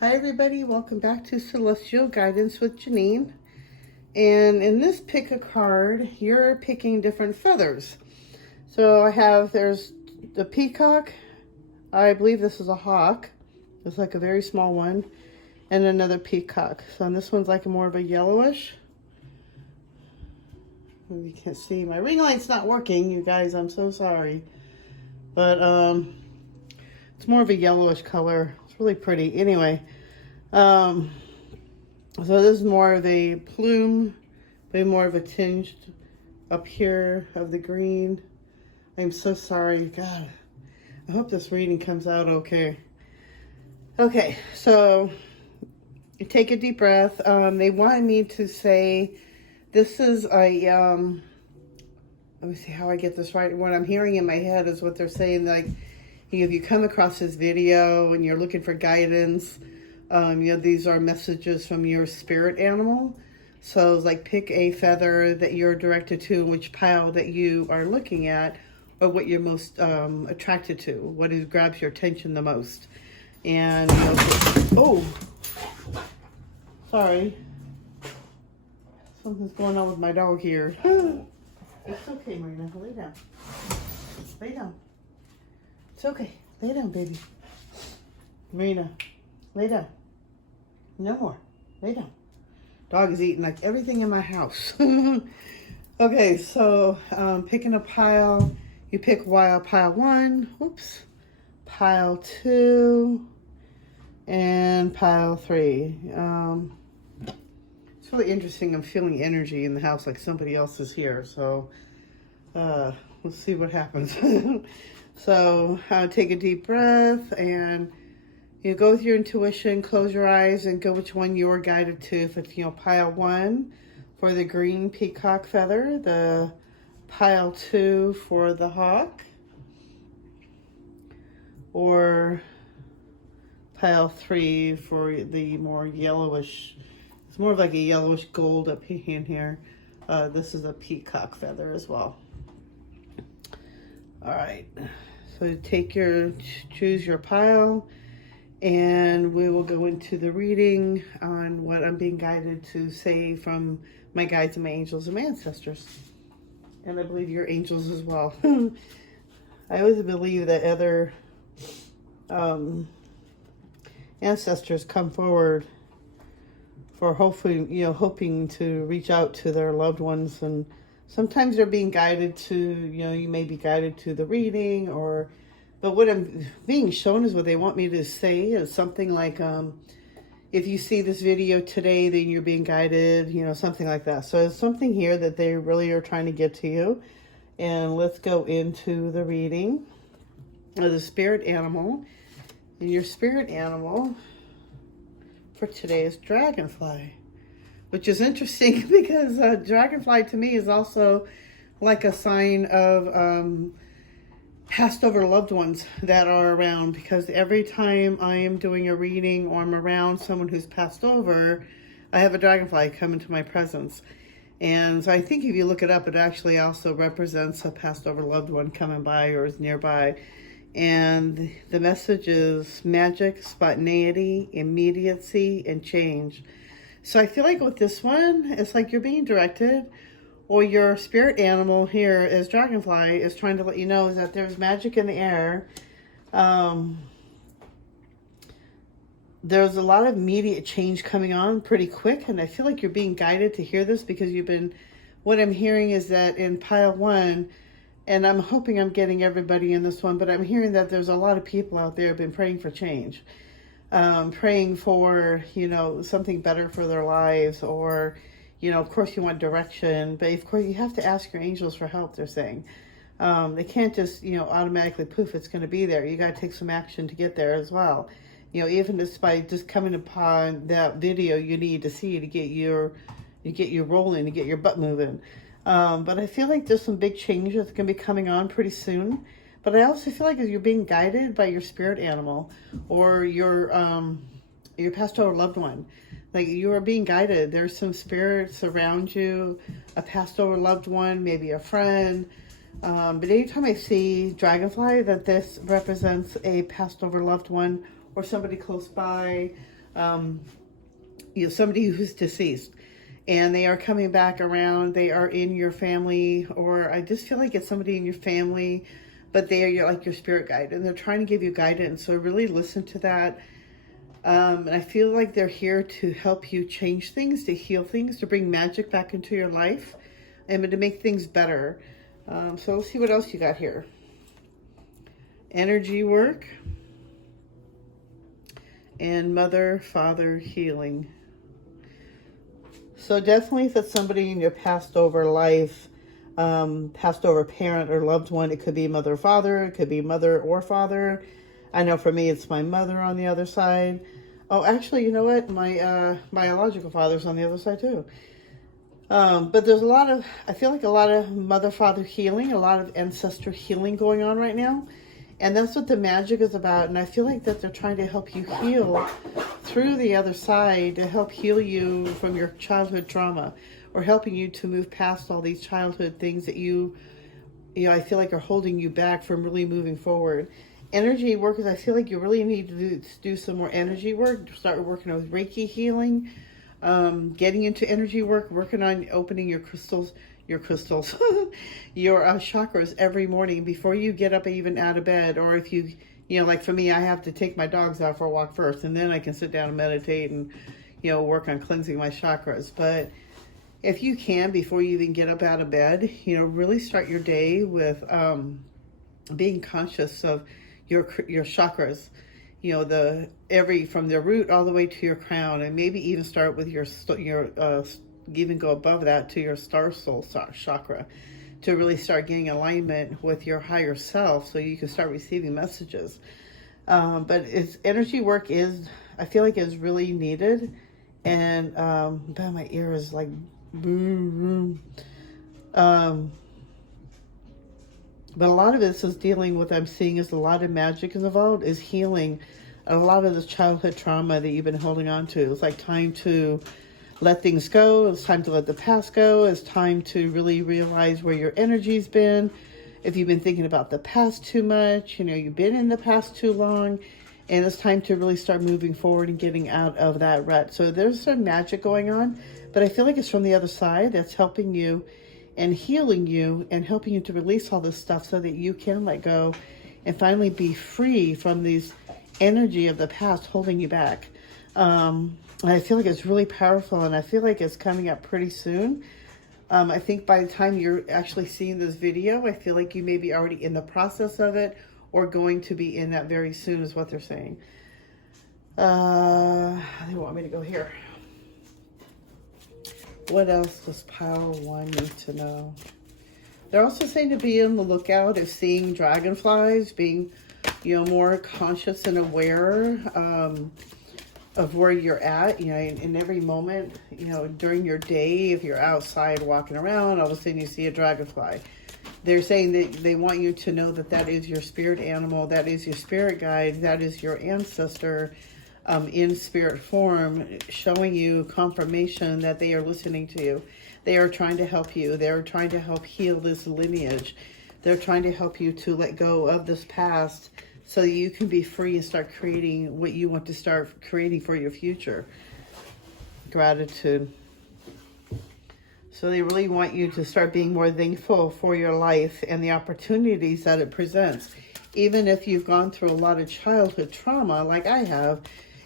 Hi everybody, welcome back to Celestial Guidance with Jaeneen. And in this pick a card, you're picking different feathers. So there's the peacock, I believe this is a hawk. It's like a very small one. And another peacock. So this one's like more of a yellowish. You can't see, my ring light's not working, you guys, I'm so sorry. But it's more of a yellowish color. It's really pretty. Anyway, so this is more of a plume, but more of a tinge up here of the green. I'm so sorry. God, I hope this reading comes out okay. Okay, so you take a deep breath. They wanted me to say, this is a, let me see how I get this right. What I'm hearing in my head is what they're saying, like, if you come across this video and you're looking for guidance, these are messages from your spirit animal. So it's like pick a feather that you're directed to, which pile that you are looking at, or what you're most attracted to, what grabs your attention the most. And, oh, sorry. Something's going on with my dog here. It's okay, Marina, lay down. Lay down. It's okay. Lay down, baby. Marina, lay down. No more. Lay down. Dog is eating like everything in my house. Okay, so picking a pile. You pick pile 1. Whoops. Pile 2. And pile 3. It's really interesting. I'm feeling energy in the house like somebody else is here. So let's see what happens. So take a deep breath and you go with your intuition, close your eyes and go which one you're guided to. If it's, pile 1 for the green peacock feather, the pile 2 for the hawk, or pile 3 for the more yellowish, it's more of like a yellowish gold up in here. This is a peacock feather as well. All right. So choose your pile, and we will go into the reading on what I'm being guided to say from my guides and my angels and my ancestors. And I believe your angels as well. I always believe that other ancestors come forward for hopefully, hoping to reach out to their loved ones, and sometimes they're being guided to, you may be guided to the reading, but what I'm being shown is what they want me to say is something like, if you see this video today, then you're being guided, something like that. So it's something here that they really are trying to get to you. And let's go into the reading of the spirit animal. And your spirit animal for today is dragonfly, which is interesting because dragonfly to me is also like a sign of passed over loved ones that are around, because every time I am doing a reading or I'm around someone who's passed over, I have a dragonfly come into my presence. And so I think if you look it up, it actually also represents a passed over loved one coming by or is nearby. And the message is magic, spontaneity, immediacy, and change. So I feel like with this one, it's like you're being directed, or your spirit animal here is dragonfly is trying to let you know that there's magic in the air. There's a lot of immediate change coming on pretty quick, and I feel like you're being guided to hear this because what I'm hearing is that in pile 1, and I'm hoping I'm getting everybody in this one, but I'm hearing that there's a lot of people out there who have been praying for change. Praying for, something better for their lives, or, of course you want direction, but of course you have to ask your angels for help, they're saying. They can't just, automatically poof, it's going to be there. You got to take some action to get there as well. Even just by just coming upon that video you need to see to get you rolling, to get your butt moving. But I feel like there's some big changes going to be coming on pretty soon. But I also feel like as you're being guided by your spirit animal or your passed over loved one, like you are being guided. There's some spirits around you, a passed over loved one, maybe a friend. But anytime I see dragonfly, that this represents a passed over loved one or somebody close by. somebody who's deceased, and they are coming back around. They are in your family, or I just feel like it's somebody in your family, but they are like your spirit guide, and they're trying to give you guidance. So really listen to that. And I feel like they're here to help you change things, to heal things, to bring magic back into your life, and to make things better. So let's see what else you got here. Energy work and mother, father healing. So definitely if it's somebody in your passed over life, passed over parent or loved one, it could be mother or father, it could be mother or father. I know for me it's my mother on the other side. Oh, actually, you know what? My biological father's on the other side too. But there's I feel like a lot of mother-father healing, a lot of ancestor healing going on right now. And that's what the magic is about. And I feel like that they're trying to help you heal through the other side, to help heal you from your childhood trauma, or helping you to move past all these childhood things that I feel like are holding you back from really moving forward. Energy workers, I feel like you really need to do some more energy work. Start working with Reiki healing, getting into energy work, working on opening your crystals, your chakras every morning before you get up even out of bed. Or if you like for me, I have to take my dogs out for a walk first, and then I can sit down and meditate and, work on cleansing my chakras. But if you can, before you even get up out of bed, really start your day with being conscious of your chakras, from the root all the way to your crown, and maybe even start with your even go above that to your star soul chakra, to really start getting alignment with your higher self, so you can start receiving messages. But energy work I feel like is really needed, and my ear is like boom. But a lot of this is dealing with, I'm seeing is a lot of magic is involved, is healing a lot of this childhood trauma that you've been holding on to. It's like time to let things go. It's time to let the past go. It's time to really realize where your energy's been. If you've been thinking about the past too much, you've been in the past too long, and it's time to really start moving forward and getting out of that rut. So there's some magic going on, but I feel like it's from the other side that's helping you and healing you and helping you to release all this stuff so that you can let go and finally be free from these energy of the past holding you back. I feel like it's really powerful, and I feel like it's coming up pretty soon. I think by the time you're actually seeing this video, I feel like you may be already in the process of it, or going to be in that very soon is what they're saying. They want me to go here. What else does pile one need to know? They're also saying to be on the lookout of seeing dragonflies, being, more conscious and aware of where you're at, in every moment, during your day. If you're outside walking around, all of a sudden you see a dragonfly. They're saying that they want you to know that is your spirit animal, that is your spirit guide, that is your ancestor, in spirit form, showing you confirmation that they are listening to you. They are trying to help you. They're trying to help heal this lineage. They're trying to help you to let go of this past so you can be free and start creating what you want to start creating for your future. Gratitude. So they really want you to start being more thankful for your life and the opportunities that it presents. Even if you've gone through a lot of childhood trauma like I have,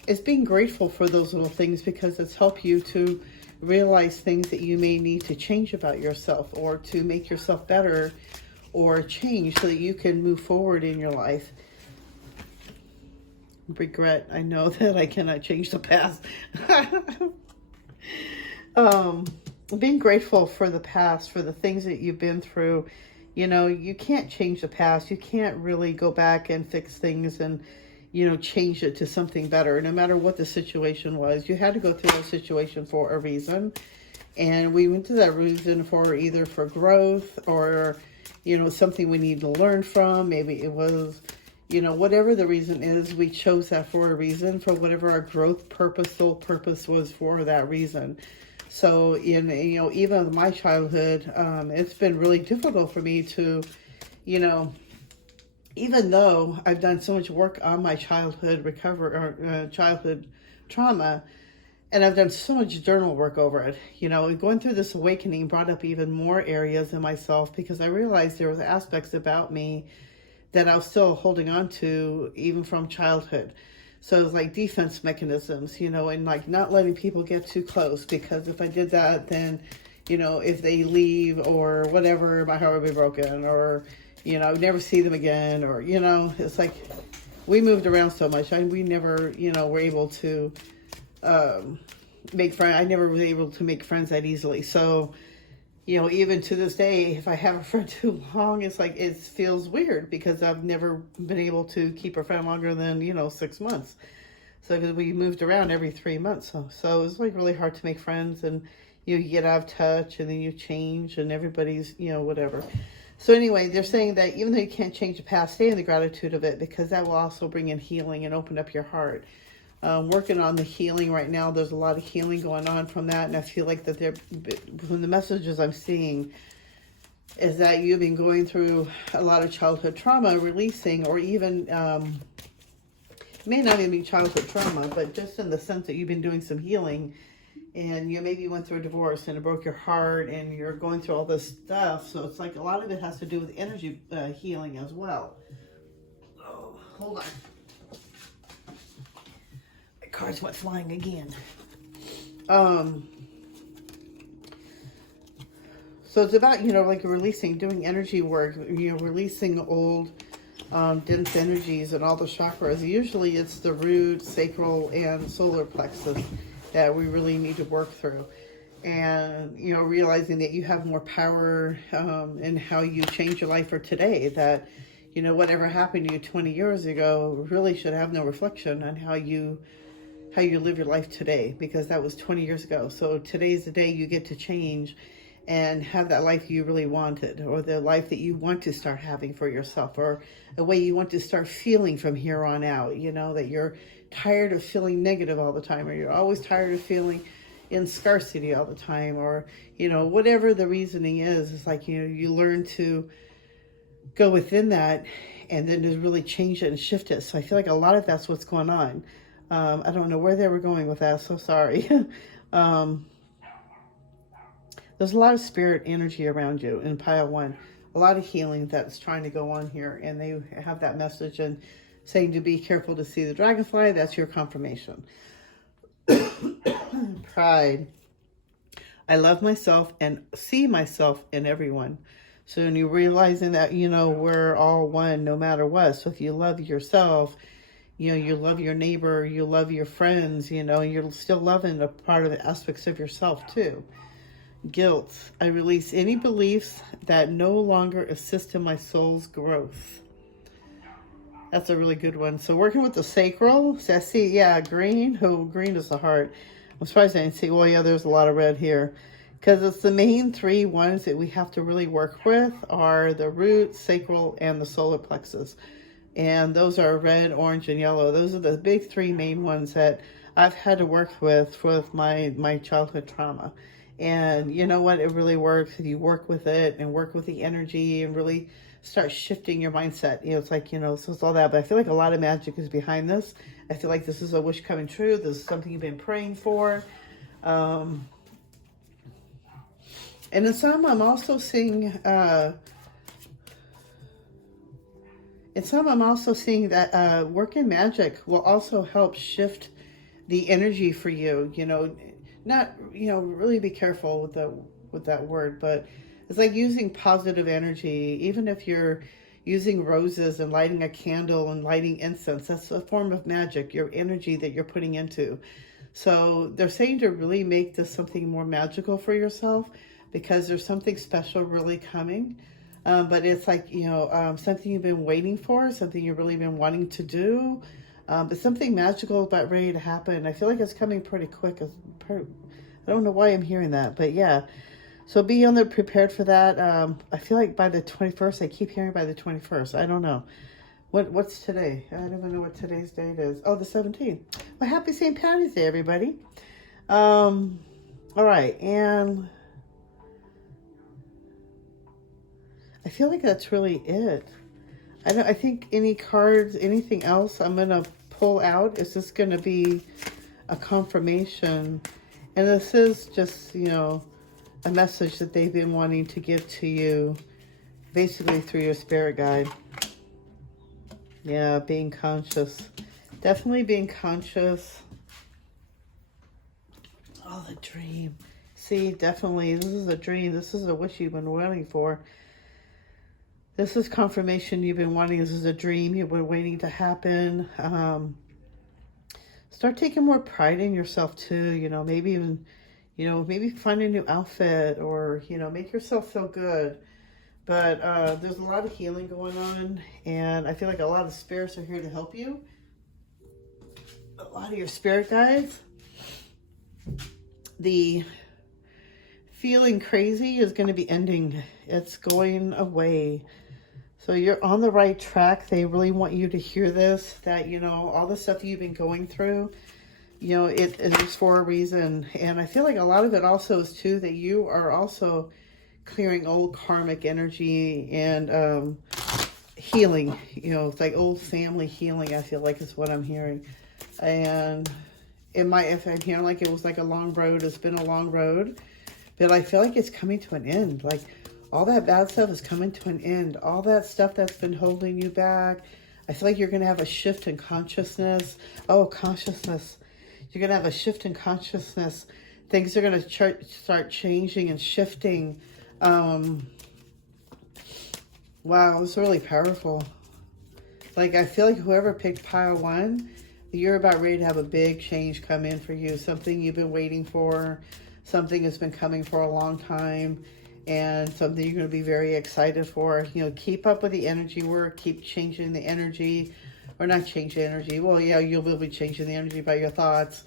it's being grateful for those little things, because it's helped you to realize things that you may need to change about yourself, or to make yourself better, or change so that you can move forward in your life. Regret. I know that I cannot change the past. Being grateful for the past, for the things that you've been through. You can't change the past. You can't really go back and fix things and, change it to something better. No matter what the situation was, you had to go through the situation for a reason. And we went to that reason for either for growth or, something we need to learn from. Maybe it was, whatever the reason is, we chose that for a reason, for whatever our growth purpose, soul purpose was for that reason. So even my childhood, it's been really difficult for me to, even though I've done so much work on my childhood childhood trauma, and I've done so much journal work over it, going through this awakening brought up even more areas in myself, because I realized there was aspects about me that I was still holding on to even from childhood. So it was like defense mechanisms, and like not letting people get too close, because if I did that, then, if they leave or whatever, my heart would be broken, or, I'd never see them again, or, it's like we moved around so much. We never, were able to make friends. I never was able to make friends that easily. So, even to this day, if I have a friend too long, it's like, it feels weird, because I've never been able to keep a friend longer than, 6 months. So, because we moved around every 3 months. So it was like really hard to make friends, and you get out of touch, and then you change, and everybody's, whatever. So anyway, they're saying that even though you can't change the past, stay in the gratitude of it, because that will also bring in healing and open up your heart. Working on the healing right now. There's a lot of healing going on from that, and I feel like that from the messages I'm seeing is that you've been going through a lot of childhood trauma, releasing, or even may not even be childhood trauma, but just in the sense that you've been doing some healing, and you maybe went through a divorce and it broke your heart, and you're going through all this stuff. So it's like a lot of it has to do with energy healing as well. Oh, hold on. Cards went flying again. So it's about, like releasing, doing energy work, releasing old, dense energies and all the chakras. Usually it's the root, sacral, and solar plexus that we really need to work through. And, realizing that you have more power in how you change your life for today, that, whatever happened to you 20 years ago really should have no reflection on how you live your life today, because that was 20 years ago. So today's the day you get to change and have that life you really wanted, or the life that you want to start having for yourself, or a way you want to start feeling from here on out, that you're tired of feeling negative all the time, or you're always tired of feeling in scarcity all the time, or, whatever the reasoning is. It's like, you learn to go within that and then to really change it and shift it. So I feel like a lot of that's what's going on. I don't know where they were going with that, so sorry. There's a lot of spirit energy around you in pile one. A lot of healing that's trying to go on here, and they have that message and saying to be careful to see the dragonfly. That's your confirmation. Pride. I love myself and see myself in everyone. So when you're realizing that, we're all one no matter what. So if you love yourself, you love your neighbor, you love your friends, you're still loving a part of the aspects of yourself too. Guilt. I release any beliefs that no longer assist in my soul's growth. That's a really good one. So working with the sacral, so I see, green. Oh, green is the heart. I'm surprised I didn't see, well, yeah, there's a lot of red here. Because it's the main three ones that we have to really work with are the root, sacral, and the solar plexus. And those are red, orange, and yellow. Those are the big three main ones that I've had to work with my childhood trauma. And you know what? It really works if you work with it and work with the energy and really start shifting your mindset. It's like, so it's all that. But I feel like a lot of magic is behind this. I feel like this is a wish coming true. This is something you've been praying for. And in some, I'm also seeing... that working magic will also help shift the energy for you. Not, really be careful with that word, but it's like using positive energy. Even if you're using roses and lighting a candle and lighting incense, that's a form of magic, your energy that you're putting into. So they're saying to really make this something more magical for yourself, because there's something special really coming. But it's like, something you've been waiting for, something you've really been wanting to do. But something magical is about ready to happen. I feel like it's coming pretty quick. I don't know why I'm hearing that, but yeah. So be on the prepared for that. I feel like by the 21st, I keep hearing by the 21st. I don't know. What's today? I don't even know what today's date is. Oh, the 17th. Well, happy St. Patty's Day, everybody. All right, and... I feel like that's really it. I think any cards, anything else I'm going to pull out is just going to be a confirmation. And this is just, a message that they've been wanting to give to you, basically through your spirit guide. Yeah, being conscious. Definitely being conscious. Oh, the dream. See, definitely, this is a dream. This is a wish you've been waiting for. This is confirmation you've been wanting. This is a dream you've been waiting to happen. Start taking more pride in yourself too. Maybe even, maybe find a new outfit, or, make yourself feel good. But there's a lot of healing going on, and I feel like a lot of spirits are here to help you. A lot of your spirit guides. The feeling crazy is going to be ending. It's going away. So you're on the right track. They really want you to hear this, that, all the stuff you've been going through, it is for a reason. And I feel like a lot of it also is too, that you are also clearing old karmic energy and healing, it's like old family healing, I feel like is what I'm hearing. And if I'm hearing like it was like a long road, it's been a long road, but I feel like it's coming to an end. Like all that bad stuff is coming to an end. All that stuff that's been holding you back. I feel like you're going to have a shift in consciousness. Oh, consciousness. You're going to have a shift in consciousness. Things are going to start changing and shifting. Wow, it's really powerful. Like, I feel like whoever picked pile 1, you're about ready to have a big change come in for you. Something you've been waiting for. Something that's been coming for a long time. And something you're going to be very excited for. Keep up with the energy work. Keep changing the energy. Or not change the energy. Well, yeah, you'll be changing the energy by your thoughts.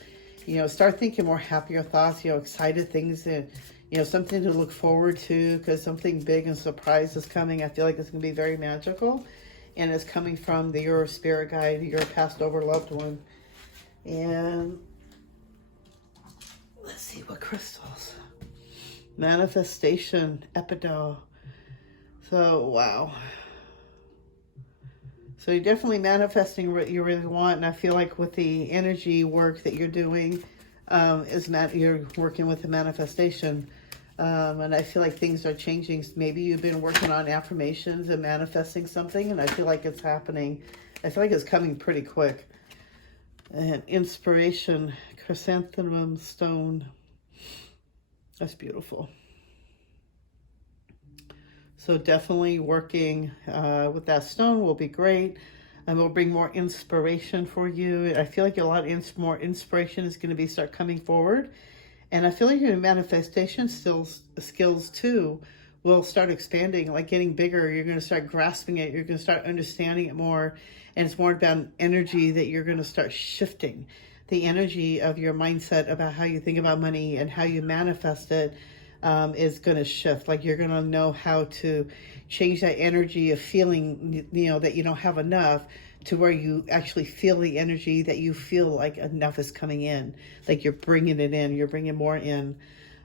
Start thinking more happier thoughts. Excited things that, something to look forward to. Because something big and surprise is coming. I feel like it's going to be very magical. And it's coming from your spirit guide, your passed over loved one. And let's see what crystals. Manifestation, Epido. So, wow. So you're definitely manifesting what you really want. And I feel like with the energy work that you're doing, you're working with the manifestation. And I feel like things are changing. Maybe you've been working on affirmations and manifesting something, and I feel like it's happening. I feel like it's coming pretty quick. And inspiration, chrysanthemum stone. That's beautiful. So definitely working with that stone will be great. And will bring more inspiration for you. I feel like a lot more inspiration is going to start coming forward. And I feel like your manifestation skills too will start expanding, like getting bigger. You're going to start grasping it. You're going to start understanding it more. And it's more about energy that you're going to start shifting. The energy of your mindset about how you think about money and how you manifest it is going to shift. Like you're going to know how to change that energy of feeling, that you don't have enough, to where you actually feel the energy that you feel like enough is coming in. Like you're bringing it in, you're bringing more in.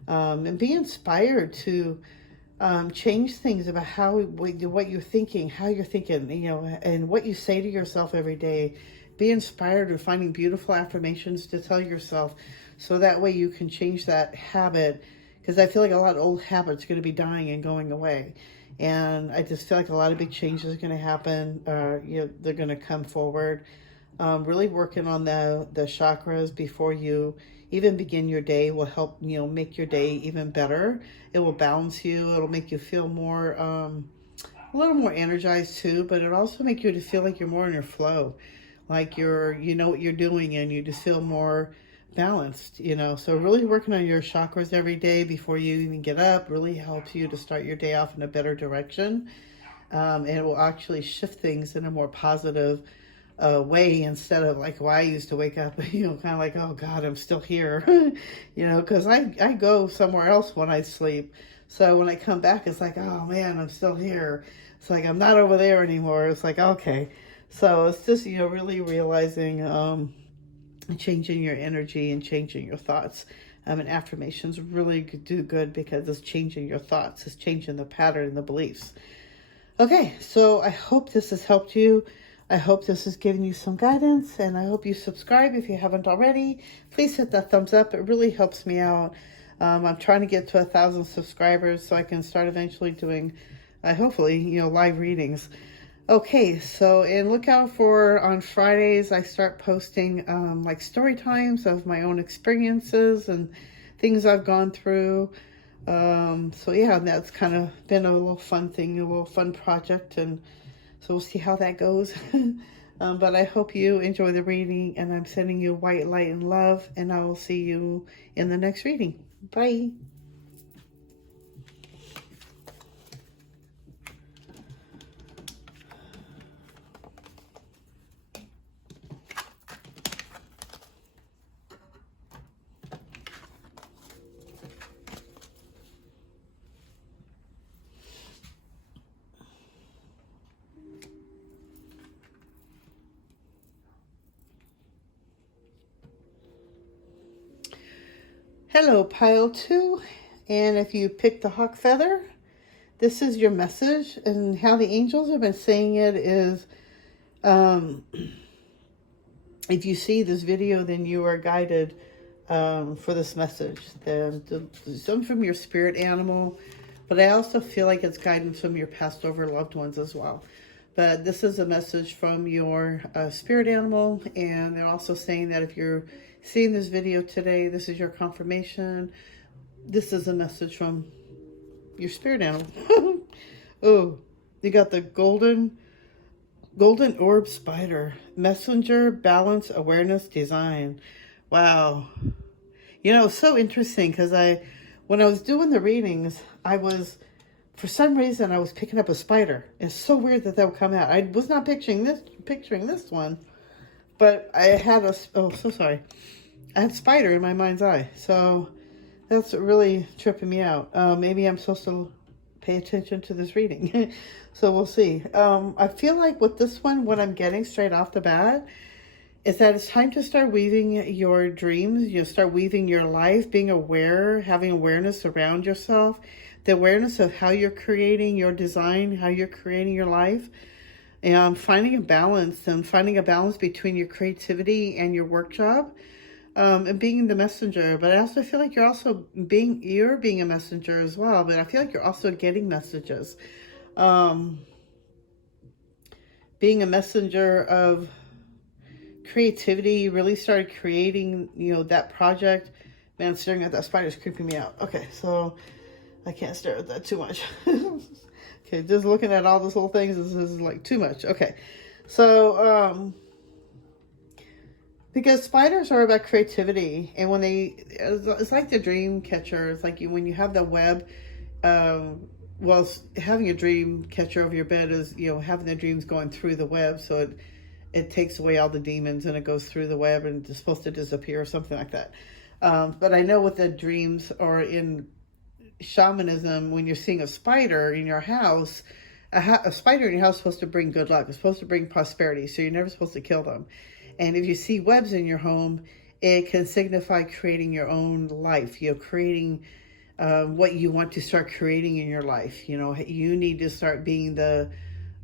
And be inspired to change things about what you're thinking, how you're thinking, and what you say to yourself every day. Be inspired in finding beautiful affirmations to tell yourself, so that way you can change that habit. Because I feel like a lot of old habits are going to be dying and going away. And I just feel like a lot of big changes are going to happen. They're going to come forward. Really working on the chakras before you even begin your day will help, make your day even better. It will balance you. It'll make you feel more, a little more energized too, but it'll also make you to feel like you're more in your flow. Like you know what you're doing, and you just feel more balanced, So really working on your chakras every day before you even get up really helps you to start your day off in a better direction. And it will actually shift things in a more positive way, instead of like, I used to wake up, kind of like, oh God, I'm still here, because I go somewhere else when I sleep. So when I come back, it's like, oh man, I'm still here. It's like, I'm not over there anymore. It's like, okay. So it's just, really realizing, changing your energy and changing your thoughts. And affirmations really do good because it's changing your thoughts. It's changing the pattern and the beliefs. Okay, so I hope this has helped you. I hope this has given you some guidance, and I hope you subscribe if you haven't already. Please hit that thumbs up. It really helps me out. I'm trying to get to 1,000 subscribers so I can start eventually doing, hopefully, live readings. Okay, so and look out for on Fridays I start posting like story times of my own experiences and things I've gone through. So yeah, that's kind of been a little fun thing, a little fun project, and so we'll see how that goes. But I hope you enjoy the reading, and I'm sending you white light and love, and I will see you in the next reading. Bye. Hello, pile 2, and if you picked the hawk feather, this is your message, and how the angels have been saying it is, if you see this video, then you are guided for this message. Some from your spirit animal, but I also feel like it's guidance from your passed over loved ones as well. But this is a message from your spirit animal, and they're also saying that if you're seeing this video today, this is your confirmation. This is a message from your spirit animal. Oh, you got the golden orb spider, messenger, balance, awareness, design. Wow. It's so interesting because when I was doing the readings, for some reason, I was picking up a spider. It's so weird that would come out. I was not picturing this one, but I had I had spider in my mind's eye. So that's really tripping me out. Maybe I'm supposed to pay attention to this reading. So we'll see. I feel like with this one, what I'm getting straight off the bat is that it's time to start weaving your dreams. Start weaving your life, being aware, having awareness around yourself, the awareness of how you're creating your design, how you're creating your life, and finding a balance between your creativity and your work job, and being the messenger. But I also feel like you're being a messenger as well, but I feel like you're also getting messages. Being a messenger of creativity, you really started creating, that project. Man, staring at that spider is creeping me out. Okay, so I can't stare at that too much. Okay, just looking at all those little things is like too much. Okay, so because spiders are about creativity, and it's like the dream catcher. It's like when you have the web. Well, having a dream catcher over your bed is, having the dreams going through the web, so it takes away all the demons and it goes through the web and it's supposed to disappear or something like that. But I know with the dreams or in shamanism, when you're seeing a spider in your house, a spider in your house is supposed to bring good luck. It's supposed to bring prosperity, so you're never supposed to kill them. And if you see webs in your home, it can signify creating your own life, creating what you want to start creating in your life. You need to start being the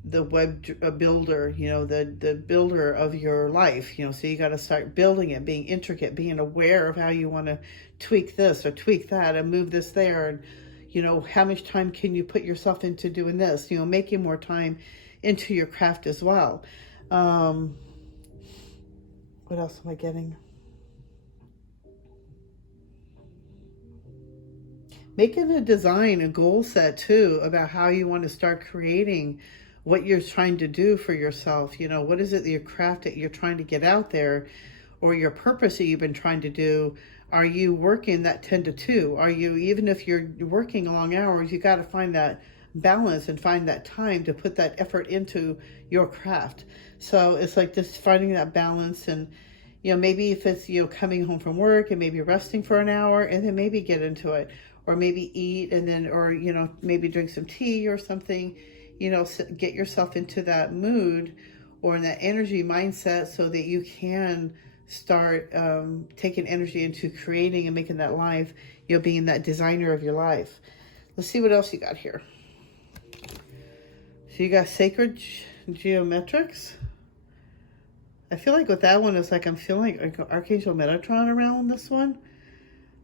web builder, the builder of your life, so you got to start building it, being intricate, being aware of how you want to tweak this or tweak that and move this there. And, how much time can you put yourself into doing this, making more time into your craft as well. What else am I getting? Making a design, a goal set too, about how you want to start creating what you're trying to do for yourself. What is it that your craft that you're trying to get out there, or your purpose that you've been trying to do? Are you working that 10 to 2? Are you, even if you're working long hours, you got to find that balance and find that time to put that effort into your craft. So it's like just finding that balance. And maybe if it's coming home from work and maybe resting for an hour and then maybe get into it, or maybe eat and then, or maybe drink some tea or something, get yourself into that mood or in that energy mindset so that you can start taking energy into creating and making that life, being that designer of your life. Let's see what else you got here. So you got sacred geometrics. I feel like with that one, it's like I'm feeling like Archangel Metatron around this one.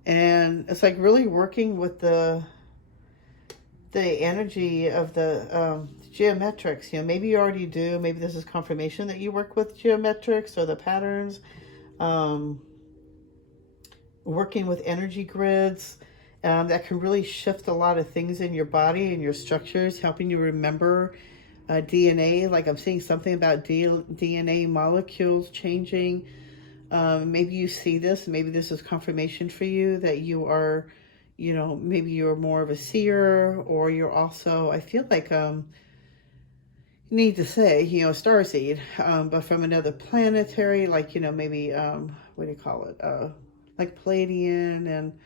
And it's like really working with the energy of the geometrics. You know, maybe you already do. Maybe this is confirmation that you work with geometrics or the patterns. Working with energy grids. That can really shift a lot of things in your body and your structures, helping you remember DNA. Like I'm seeing something about DNA molecules changing. Maybe you see this. Maybe this is confirmation for you that you are, you know, maybe you're more of a seer, or you're also, I feel like, you need to say, you know, starseed, but from another planetary, like, you know, maybe, what do you call it? Like Pleidian and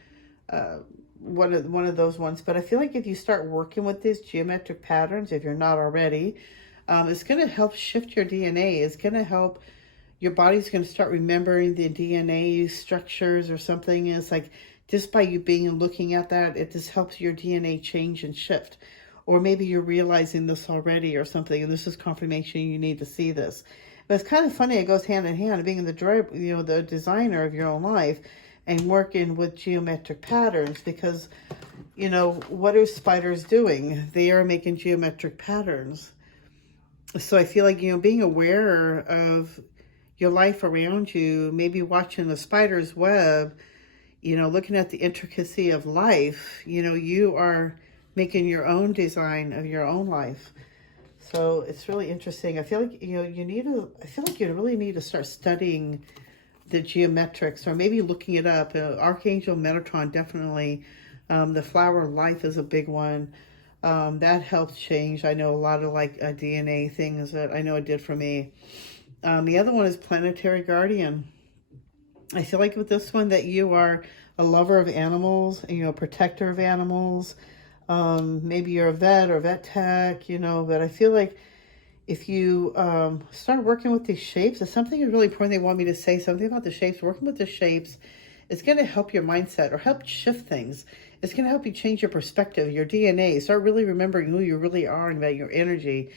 one of those ones. But I feel like if you start working with these geometric patterns, if you're not already, it's going to help shift your DNA. It's going to help, your body's going to start remembering the DNA structures or something. And it's like, just by you being and looking at that, it just helps your DNA change and shift. Or maybe you're realizing this already or something, and this is confirmation you need to see this. But it's kind of funny, it goes hand in hand, being the designer of your own life and working with geometric patterns, because, you know, what are spiders doing? They are making geometric patterns. So I feel like, you know, being aware of your life around you, maybe watching the spider's web, you know, looking at the intricacy of life, you know, you are making your own design of your own life. So it's really interesting. I feel like, you know, I feel like you really need to start studying the geometrics, or maybe looking it up. Archangel Metatron, definitely. The flower of life is a big one. That helps change. I know a lot of like DNA things that I know it did for me. The other one is planetary guardian. I feel like with this one that you are a lover of animals, you know, protector of animals. Maybe you're a vet or vet tech, you know, but I feel like if you start working with these shapes, it's something really important. They want me to say something about the shapes. Working with the shapes is going to help your mindset or help shift things. It's going to help you change your perspective, your DNA. Start really remembering who you really are and about your energy,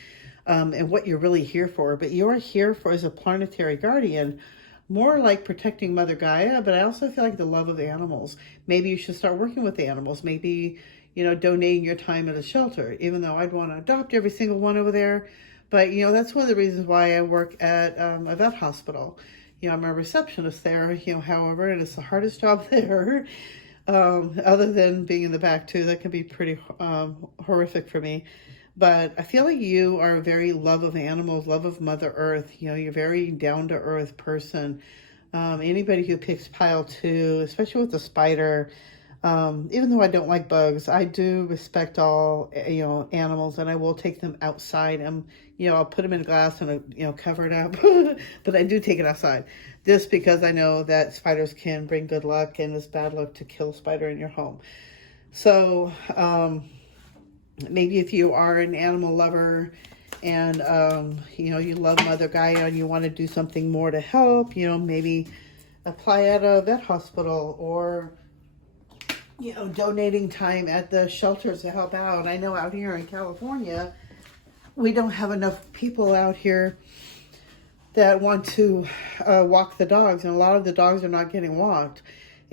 and what you're really here for. But you're here for as a planetary guardian, more like protecting Mother Gaia, but I also feel like the love of animals. Maybe you should start working with the animals. Maybe, you know, donating your time at a shelter, even though I'd want to adopt every single one over there. But, you know, that's one of the reasons why I work at a vet hospital. You know, I'm a receptionist there, you know, however, and it's the hardest job there. Other than being in the back too, that can be pretty horrific for me. But I feel like you are a very love of animals, love of Mother Earth. You know, you're a very down-to-earth person. Anybody who picks pile two, especially with the spider, even though I don't like bugs, I do respect all, you know, animals, and I will take them outside. You know, I'll put them in a glass and, you know, cover it up, but I do take it outside, just because I know that spiders can bring good luck, and it's bad luck to kill a spider in your home. So, maybe if you are an animal lover and, you know, you love Mother Gaia and you want to do something more to help, you know, maybe apply at a vet hospital, or, you know, donating time at the shelters to help out. I know out here in California, we don't have enough people out here that want to walk the dogs, and a lot of the dogs are not getting walked.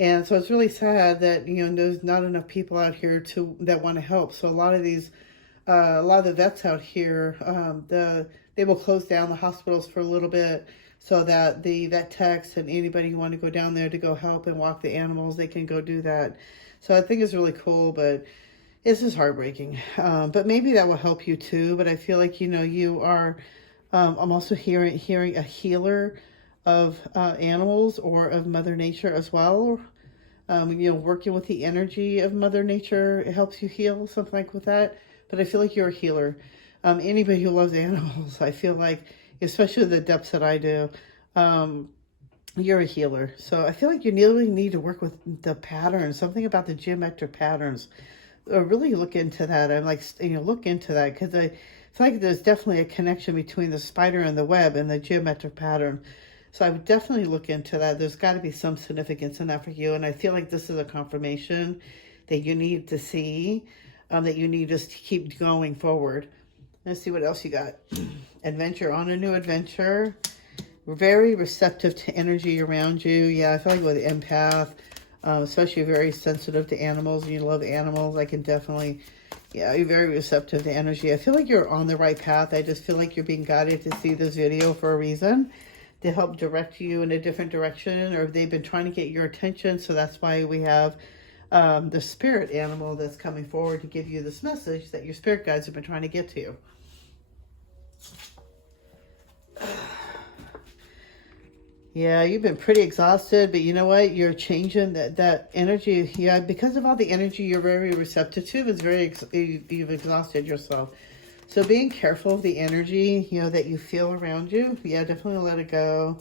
And so it's really sad that, you know, there's not enough people out here that want to help. So a lot of the vets out here, they will close down the hospitals for a little bit, so that the vet techs and anybody who want to go down there to go help and walk the animals, they can go do that. So I think it's really cool, but it's just heartbreaking. But maybe that will help you too. But I feel like, you know, you are, I'm also hearing a healer of animals or of Mother Nature as well. You know, working with the energy of Mother Nature, it helps you heal, something like with that. But I feel like you're a healer. Anybody who loves animals, I feel like, especially the depths that I do, you're a healer. So I feel like you really need to work with the patterns, something about the geometric patterns. Really look into that. I'm like, you know, look into that, because I feel like there's definitely a connection between the spider and the web and the geometric pattern. So I would definitely look into that. There's got to be some significance in that for you. And I feel like this is a confirmation that you need to see, that you need to keep going forward. Let's see what else you got. Adventure, on a new adventure. Very receptive to energy around you. Yeah, I feel like with empath, especially very sensitive to animals, and you love animals, I can definitely, yeah, you're very receptive to energy. I feel like you're on the right path. I just feel like you're being guided to see this video for a reason, to help direct you in a different direction, or they've been trying to get your attention. So that's why we have the spirit animal that's coming forward to give you this message that your spirit guides have been trying to get to you. Yeah, you've been pretty exhausted, but you know what? You're changing that energy. Yeah, because of all the energy you're very receptive to, you've exhausted yourself. So being careful of the energy, that you feel around you. Yeah, definitely let it go.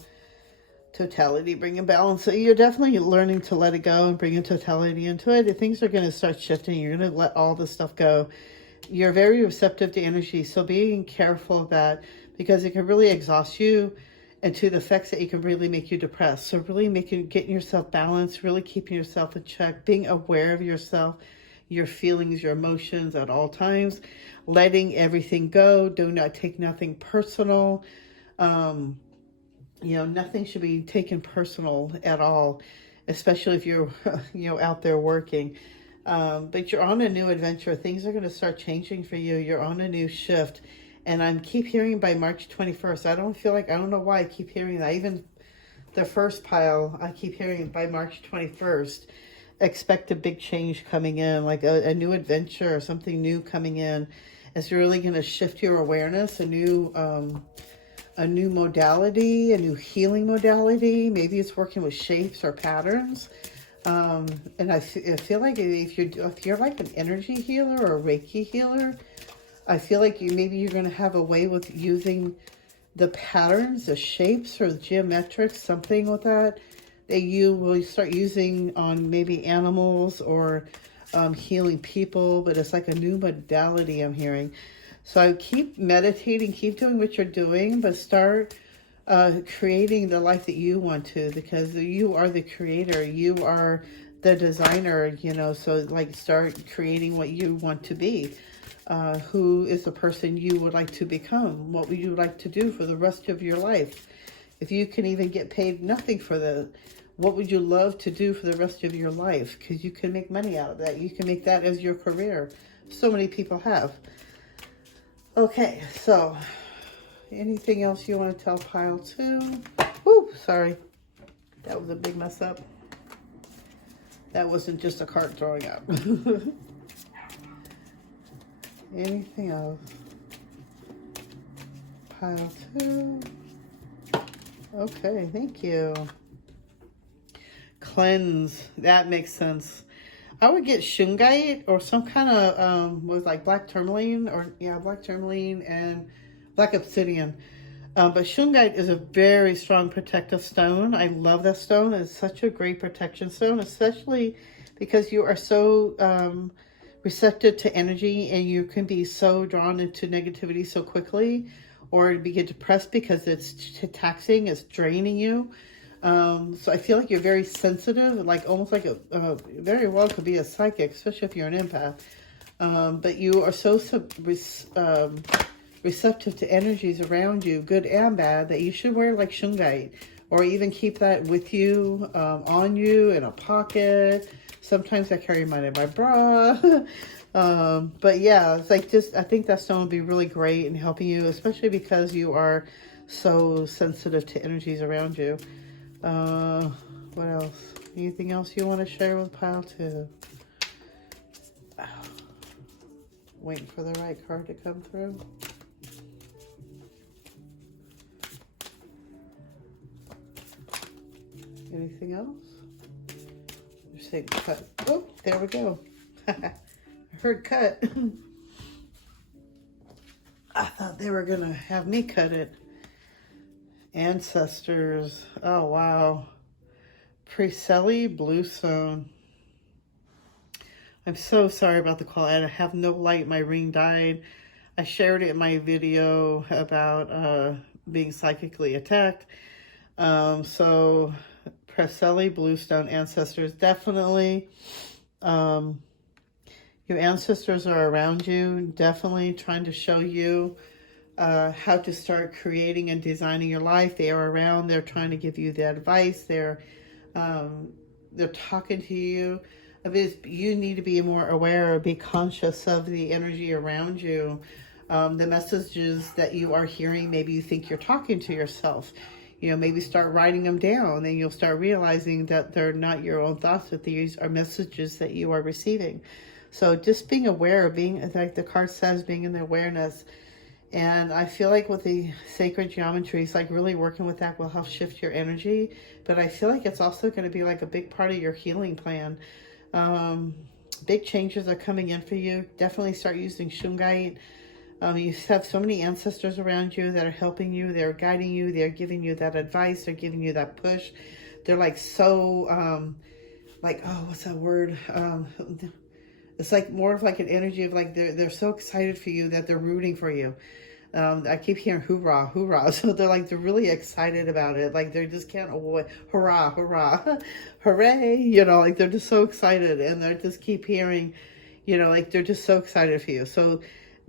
Totality, bring a balance. So you're definitely learning to let it go and bring a totality into it. Things are going to start shifting. You're going to let all this stuff go. You're very receptive to energy. So being careful of that, because it can really exhaust you, and to the effects that it can really make you depressed. So really getting yourself balanced, really keeping yourself in check, being aware of yourself, your feelings, your emotions at all times, letting everything go. Do not take nothing personal. Nothing should be taken personal at all, especially if you're, out there working. But you're on a new adventure. Things are going to start changing for you. You're on a new shift. And I keep hearing by March 21st. I don't know why I keep hearing that. Even the first pile, I keep hearing by March 21st. Expect a big change coming in, like a new adventure or something new coming in. It's really going to shift your awareness, a new modality, a new healing modality. Maybe it's working with shapes or patterns. And I feel like if you're like an energy healer or a Reiki healer, I feel like you're going to have a way with using the patterns, the shapes, or the geometrics, something with that you will start using on maybe animals or healing people. But it's like a new modality I'm hearing. So I keep meditating, keep doing what you're doing, but start creating the life that you want to, because you are the creator. You are the designer, so like start creating what you want to be. Who is the person you would like to become? What would you like to do for the rest of your life? If you can even get paid nothing for what would you love to do for the rest of your life? Because you can make money out of that. You can make that as your career. So many people have. Okay, so anything else you want to tell pile 2? Whoo, sorry. That was a big mess up. That wasn't just a cart throwing up. Anything else? Pile 2. Okay, thank you. Cleanse. That makes sense. I would get shungite or some kind of, with like black tourmaline black tourmaline and black obsidian. But shungite is a very strong protective stone. I love that stone. It's such a great protection stone, especially because you are so receptive to energy, and you can be so drawn into negativity so quickly, or get depressed because it's taxing, it's draining you. So I feel like you're very sensitive, like almost like very well could be a psychic, especially if you're an empath. But you are so receptive to energies around you, good and bad, that you should wear like shungite, or even keep that with you, on you in a pocket. Sometimes I carry mine in my bra. But yeah, it's like I think that stone would be really great in helping you, especially because you are so sensitive to energies around you. What else? Anything else you want to share with pile 2? Waiting for the right card to come through. Anything else? You're saying cut. Oh, there we go. I heard cut. I thought they were going to have me cut it. Ancestors. Oh, wow. Precelli Bluestone. I'm so sorry about the call. I have no light. My ring died. I shared it in my video about being psychically attacked. So Precelli Bluestone ancestors, definitely. Your ancestors are around you, definitely trying to show you how to start creating and designing your life. They are around. They're trying to give you the advice. They're talking to you. You need to be more aware, be conscious of the energy around you. The messages that you are hearing, maybe you think you're talking to yourself. Maybe start writing them down, and you'll start realizing that they're not your own thoughts, that these are messages that you are receiving. So just being aware, being, like the card says, being in the awareness. And I feel like with the sacred geometry, it's like really working with that will help shift your energy. But I feel like it's also going to be like a big part of your healing plan. Big changes are coming in for you. Definitely start using Shungite. You have so many ancestors around you that are helping you. They're guiding you. They're giving you that advice. They're giving you that push. They're like so, what's that word? It's like more of like an energy of like they're so excited for you that they're rooting for you. I keep hearing hoorah, hoorah. So they're really excited about it. Like they just can't avoid hurrah, hurrah, hooray. Like they're just so excited, and they just keep hearing, like they're just so excited for you. So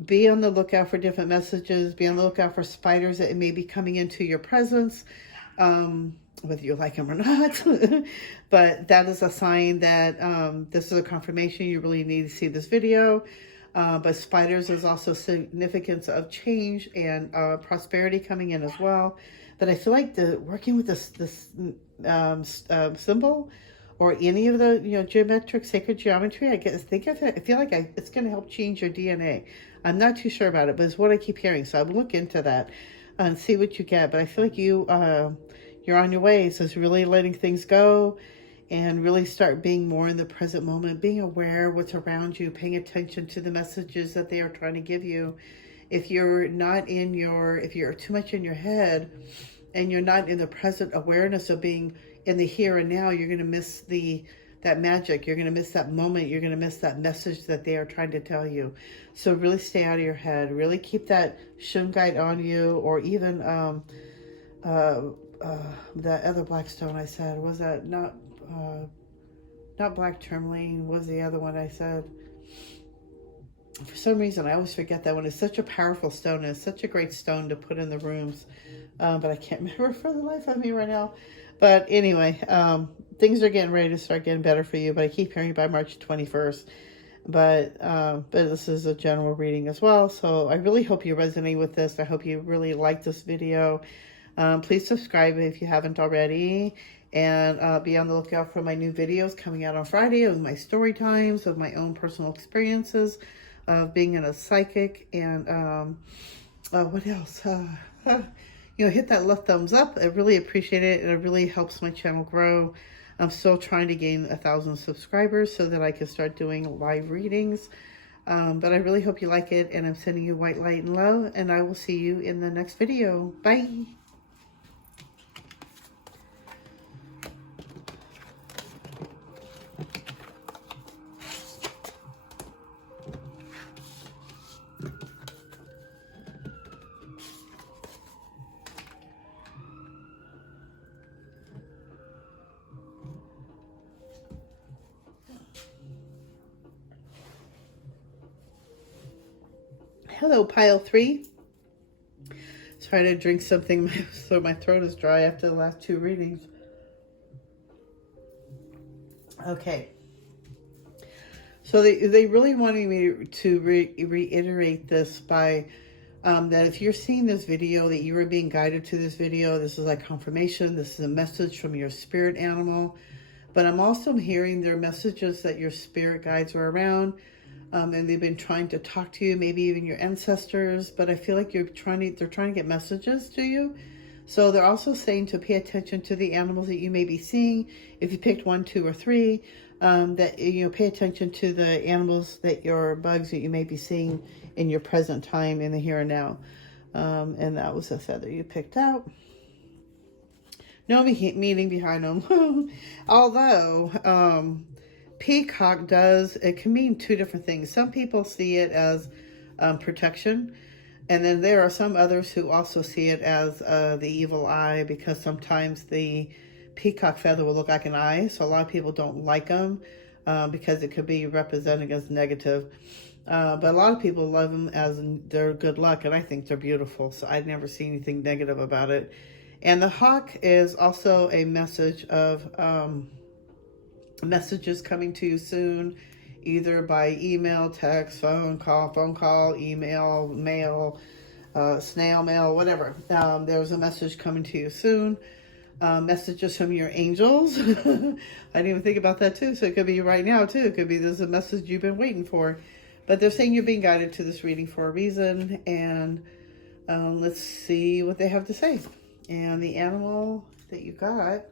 be on the lookout for different messages. Be on the lookout for spiders that may be coming into your presence. Whether you like them or not. But that is a sign that this is a confirmation you really need to see this video. But spiders is also significance of change and prosperity coming in as well. But I feel like working with this symbol or any of the geometric sacred geometry, I feel like it's going to help change your DNA. I'm not too sure about it, but it's what I keep hearing. So I'll look into that and see what you get. But I feel like you're on your way. So it's really letting things go and really start being more in the present moment, being aware of what's around you, paying attention to the messages that they are trying to give you. If you're too much in your head and you're not in the present awareness of being in the here and now, you're going to miss that magic. You're going to miss that moment. You're going to miss that message that they are trying to tell you. So really stay out of your head. Really keep that Shungite on you, or even that other black stone I said, was that not black tourmaline, was the other one I said. For some reason I always forget that one. It's such a powerful stone, and it's such a great stone to put in the rooms, but I can't remember for the life of me right now. But anyway, things are getting ready to start getting better for you, but I keep hearing by March 21st. But this is a general reading as well, so I really hope you resonate with this. I hope you really like this video. Please subscribe if you haven't already, and be on the lookout for my new videos coming out on Friday of my story times, of my own personal experiences of being a psychic, and what else? Hit that left thumbs up. I really appreciate it, and it really helps my channel grow. I'm still trying to gain 1,000 subscribers so that I can start doing live readings. But I really hope you like it, and I'm sending you white light and love, and I will see you in the next video. Bye. Hello, pile 3. Trying to drink something so my throat is dry after the last 2 readings. Okay. So they really wanted me to reiterate this by that if you're seeing this video, that you are being guided to this video. This is like confirmation. This is a message from your spirit animal. But I'm also hearing their messages that your spirit guides are around. And they've been trying to talk to you, maybe even your ancestors, but I feel like they're trying to get messages to you. So they're also saying to pay attention to the animals that you may be seeing. If you picked 1, 2, or 3, that pay attention to the animals your bugs that you may be seeing in your present time, in the here and now. And that was the feather you picked out. No meaning behind them. Although, peacock it can mean 2 different things. Some people see it as protection, and then there are some others who also see it as the evil eye, because sometimes the peacock feather will look like an eye, so a lot of people don't like them. because it could be represented as negative. But a lot of people love them as their good luck, and I think they're beautiful. So I'd never see anything negative about it. And the hawk is also a message of messages coming to you soon, either by email, text, phone call, email, mail, snail mail, whatever. There's a message coming to you soon. Messages from your angels. I didn't even think about that too. So it could be right now too. It could be there's a message you've been waiting for. But they're saying you're being guided to this reading for a reason. And let's see what they have to say. And the animal that you got.